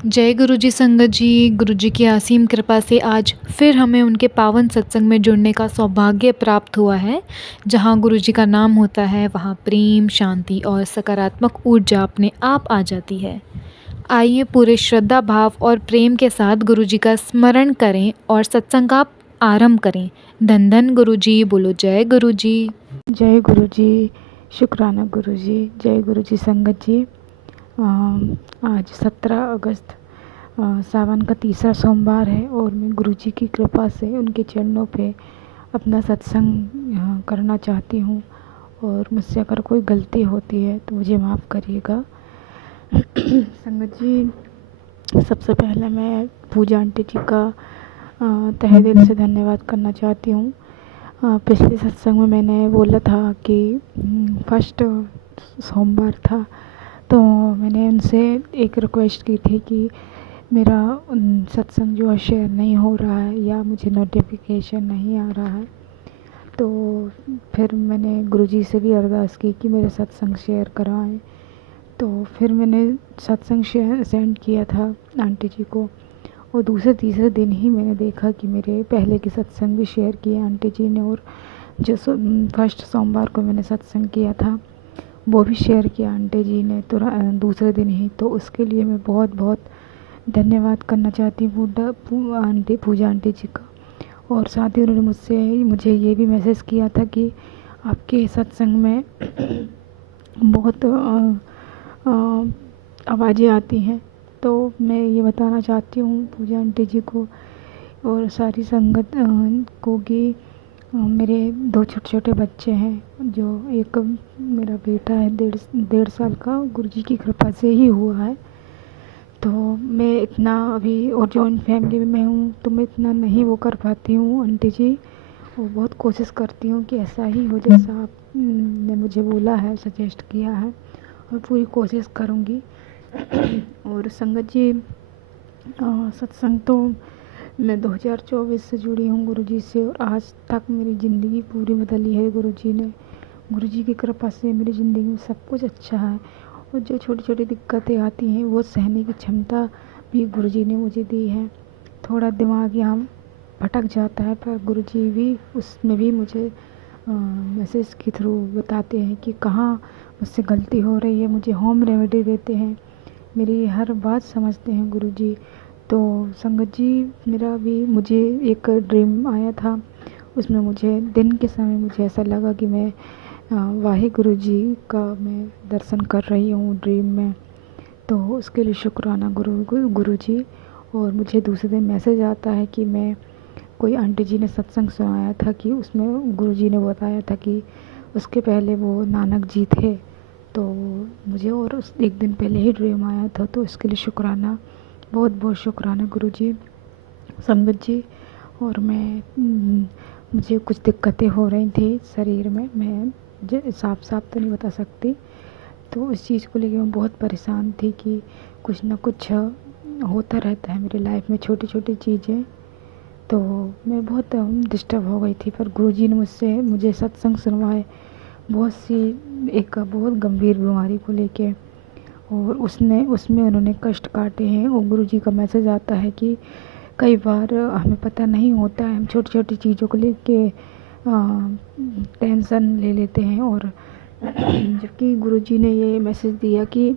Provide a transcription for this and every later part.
जय गुरु जी संगत जी। गुरु जी की असीम कृपा से आज फिर हमें उनके पावन सत्संग में जुड़ने का सौभाग्य प्राप्त हुआ है। जहाँ गुरु जी का नाम होता है वहाँ प्रेम, शांति और सकारात्मक ऊर्जा अपने आप आ जाती है। आइए पूरे श्रद्धा भाव और प्रेम के साथ गुरु जी का स्मरण करें और सत्संग का आरंभ करें। धन धन गुरु जी, बोलो जय गुरु जी। जय गुरु जी, शुक्राना गुरु जी। जय गुरु जी संगत जी। आज 17 अगस्त सावन का तीसरा सोमवार है और मैं गुरु जी की कृपा से उनके चरणों पे अपना सत्संग करना चाहती हूँ। और मुझसे अगर कोई गलती होती है तो मुझे माफ़ करिएगा। संगत जी, सबसे पहले मैं पूजा आंटी जी का तहे दिल से धन्यवाद करना चाहती हूँ। पिछले सत्संग में मैंने बोला था कि फर्स्ट सोमवार था, तो मैंने उनसे एक रिक्वेस्ट की थी कि मेरा सत्संग जो है शेयर नहीं हो रहा है या मुझे नोटिफिकेशन नहीं आ रहा है। तो फिर मैंने गुरुजी से भी अरदास की कि मेरा सत्संग शेयर करवाएं। तो फिर मैंने सत्संग सेंड किया था आंटी जी को, और दूसरे तीसरे दिन ही मैंने देखा कि मेरे पहले के सत्संग भी शेयर किए आंटी जी ने, और जो फर्स्ट सोमवार को मैंने सत्संग किया था वो भी शेयर किया आंटी जी ने तो दूसरे दिन ही। तो उसके लिए मैं बहुत बहुत धन्यवाद करना चाहती हूँ पूजा आंटी जी का। और साथ ही उन्होंने मुझे ये भी मैसेज किया था कि आपके सत्संग में बहुत आवाज़ें आती हैं। तो मैं ये बताना चाहती हूँ पूजा आंटी जी को और सारी संगत को कि मेरे 2 छोटे छोटे बच्चे हैं। जो एक मेरा बेटा है 1.5 साल का, गुरुजी की कृपा से ही हुआ है। तो मैं इतना अभी और जॉइंट फैमिली में मैं हूँ तो मैं इतना नहीं वो कर पाती हूँ आंटी जी, और बहुत कोशिश करती हूँ कि ऐसा ही हो जैसा आपने मुझे बोला है, सजेस्ट किया है, और पूरी कोशिश करूँगी। और संगत जी, सत्संग तो मैं 2024 से जुड़ी हूँ गुरुजी से, और आज तक मेरी ज़िंदगी पूरी बदली है गुरुजी ने। गुरुजी की कृपा से मेरी ज़िंदगी में सब कुछ अच्छा है, और जो छोटी छोटी दिक्कतें आती हैं वो सहने की क्षमता भी गुरुजी ने मुझे दी है। थोड़ा दिमाग यहाँ भटक जाता है पर गुरुजी भी उसमें भी मुझे मैसेज के थ्रू बताते हैं कि कहाँ मुझसे गलती हो रही है, मुझे होम रेमेडी देते हैं, मेरी हर बात समझते हैं गुरुजी। तो संगत जी, मेरा भी मुझे एक ड्रीम आया था, उसमें मुझे दिन के समय मुझे ऐसा लगा कि मैं वाहे गुरु जी का मैं दर्शन कर रही हूँ ड्रीम में। तो उसके लिए शुक्राना गुरु जी। और मुझे दूसरे दिन मैसेज आता है कि मैं कोई आंटी जी ने सत्संग सुनाया था कि उसमें गुरु जी ने बताया था कि उसके पहले वो नानक जी थे। तो मुझे और उस एक दिन पहले ही ड्रीम आया था, तो इसके लिए शुक्राना, बहुत बहुत शुक्राना गुरु जी, संगत जी। और मुझे कुछ दिक्कतें हो रही थी शरीर में, मैं साफ साफ तो नहीं बता सकती। तो उस चीज़ को लेकर मैं बहुत परेशान थी कि कुछ ना कुछ होता रहता है मेरी लाइफ में, छोटी छोटी चीज़ें। तो मैं बहुत डिस्टर्ब हो गई थी, पर गुरुजी ने मुझे सत्संग सुनवाए बहुत सी, एक बहुत गंभीर बीमारी को लेके, और उसमें उन्होंने कष्ट काटे हैं। और गुरुजी का मैसेज आता है कि कई बार हमें पता नहीं होता है, हम छोटी छोटी चीज़ों को लेके टेंशन ले लेते हैं। और जबकि गुरुजी ने ये मैसेज दिया कि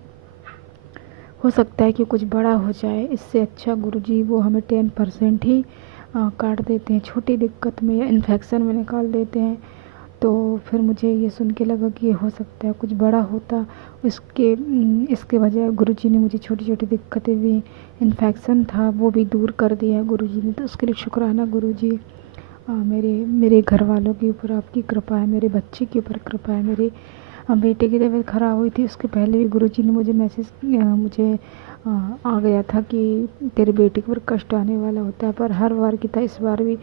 हो सकता है कि कुछ बड़ा हो जाए, इससे अच्छा गुरुजी वो हमें 10% ही काट देते हैं, छोटी दिक्कत में या इन्फेक्शन में निकाल देते हैं। तो फिर मुझे ये सुन के लगा कि हो सकता है कुछ बड़ा होता, इसके बजाय गुरुजी ने मुझे छोटी छोटी दिक्कतें दी, इन्फेक्शन था वो भी दूर कर दिया गुरुजी ने। तो उसके लिए शुक्राना गुरुजी। मेरे घर वालों के ऊपर आपकी कृपा है, मेरे बच्चे के ऊपर कृपा है। मेरे बेटे की तबीयत ख़राब हुई थी, उसके पहले भी गुरुजी ने मुझे आ गया था कि तेरे बेटे के ऊपर कष्ट आने वाला होता है। पर हर बार की तरह इस बार भी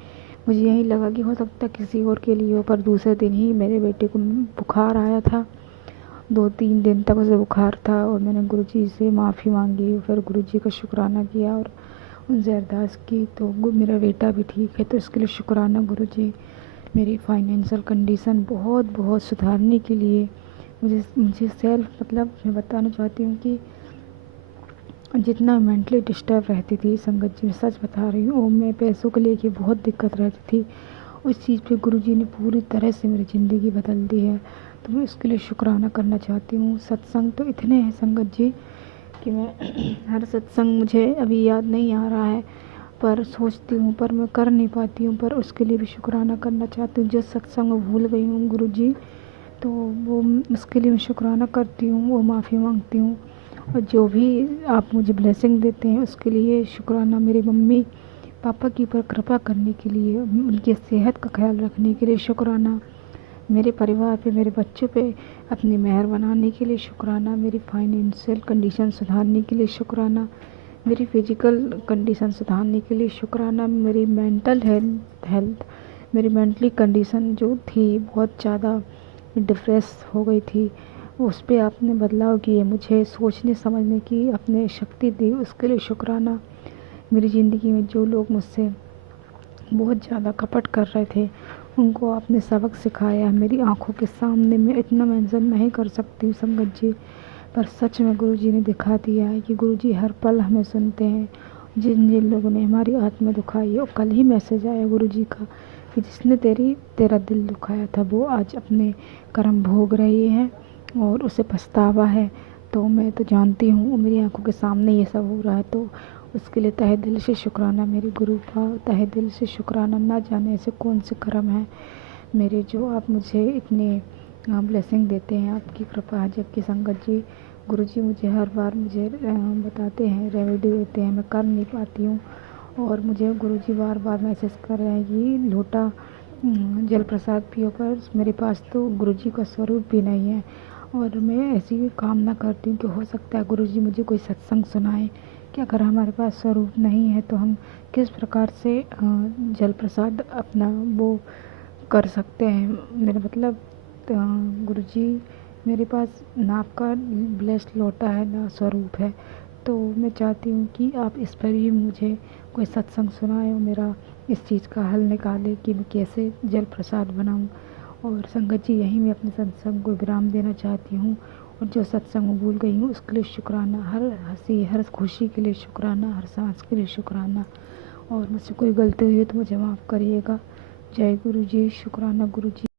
मुझे यही लगा कि हो सकता है किसी और के लिए हो। पर दूसरे दिन ही मेरे बेटे को बुखार आया था, 2-3 दिन तक उसे बुखार था, और मैंने गुरुजी से माफ़ी मांगी, फिर गुरुजी का शुक्राना किया और उनसे अरदास की, तो मेरा बेटा भी ठीक है। तो इसके लिए शुक्राना गुरुजी। मेरी फाइनेंशियल कंडीशन बहुत बहुत सुधारने के लिए मुझे सेल्फ, मतलब मैं बताना चाहती हूँ कि जितना मेंटली डिस्टर्ब रहती थी संगत जी, मैं सच बता रही हूँ, और मैं पैसों को लेके बहुत दिक्कत रहती थी, उस चीज़ पे गुरुजी ने पूरी तरह से मेरी ज़िंदगी बदल दी है। तो मैं उसके लिए शुक्राना करना चाहती हूँ। सत्संग तो इतने हैं संगत जी कि मैं हर सत्संग मुझे अभी याद नहीं आ रहा है, पर सोचती हूँ, पर मैं कर नहीं पाती हूँ, पर उसके लिए भी शुक्राना करना चाहती हूँ। जो सत्संग मैं भूल गई हूँ गुरुजी, तो वो उसके लिए मैं शुक्राना करती हूँ, वो माफ़ी मांगती हूँ। और जो भी आप मुझे ब्लेसिंग देते हैं उसके लिए शुक्राना। मेरी मम्मी पापा के ऊपर कृपा करने के लिए, उनकी सेहत का ख्याल रखने के लिए शुक्राना। मेरे परिवार पे, मेरे बच्चों पे अपनी मेहर बनाने के लिए शुक्राना। मेरी फाइनेंशियल कंडीशन सुधारने के लिए शुक्राना। मेरी फिजिकल कंडीशन सुधारने के लिए शुक्राना। मेरी मेंटल हेल्थ, मेरी मेंटली कंडीशन जो थी बहुत ज़्यादा डिप्रेस हो गई थी, उस पे आपने बदलाव किए, मुझे सोचने समझने की अपने शक्ति दी, उसके लिए शुक्राना। मेरी ज़िंदगी में जो लोग मुझसे बहुत ज़्यादा कपट कर रहे थे, उनको आपने सबक सिखाया। मेरी आंखों के सामने, मैं इतना मेंशन नहीं कर सकती हूँ संगत जी, पर सच में गुरुजी ने दिखा दिया है कि गुरुजी हर पल हमें सुनते हैं। जिन जिन लोगों ने हमारी आत्मा दुखाई है, और कल ही मैसेज आया गुरुजी का कि जिसने तेरा दिल दुखाया था वो आज अपने कर्म भोग रही है और उसे पछतावा है। तो मैं तो जानती हूँ, मेरी आंखों के सामने ये सब हो रहा है, तो उसके लिए तहे दिल से शुक्राना। मेरे गुरु का तहे दिल से शुक्राना। ना जाने ऐसे कौन से कर्म हैं मेरे, जो आप मुझे इतने ब्लेसिंग देते हैं, आपकी कृपा है। जबकि संगत जी, गुरुजी मुझे हर बार मुझे बताते हैं, रेमेडी देते हैं, मैं कर नहीं पाती हूँ। और मुझे गुरुजी बार बार मैसेज कर रहे हैं कि लोटा जल प्रसाद पियो, पर मेरे पास तो गुरुजी का स्वरूप भी नहीं है। और मैं ऐसी कामना करती हूँ कि हो सकता है गुरुजी मुझे कोई सत्संग सुनाए कि अगर हमारे पास स्वरूप नहीं है तो हम किस प्रकार से जल प्रसाद अपना वो कर सकते हैं। मेरा मतलब गुरुजी, मेरे पास ना आपका ब्लेस्ड लोटा है ना स्वरूप है, तो मैं चाहती हूँ कि आप इस पर भी मुझे कोई सत्संग सुनाए और मेरा इस चीज़ का हल निकाले कि मैं कैसे जल प्रसाद बनाऊँ। और संगत जी, यहीं मैं अपने सत्संग को विराम देना चाहती हूँ। और जो सत्संग मैं भूल गई हूँ उसके लिए शुक्राना। हर हंसी, हर खुशी के लिए शुक्राना, हर सांस के लिए शुक्राना। और मुझसे कोई गलती हुई है तो मुझे माफ़ करिएगा। जय गुरु जी। शुक्राना गुरु जी।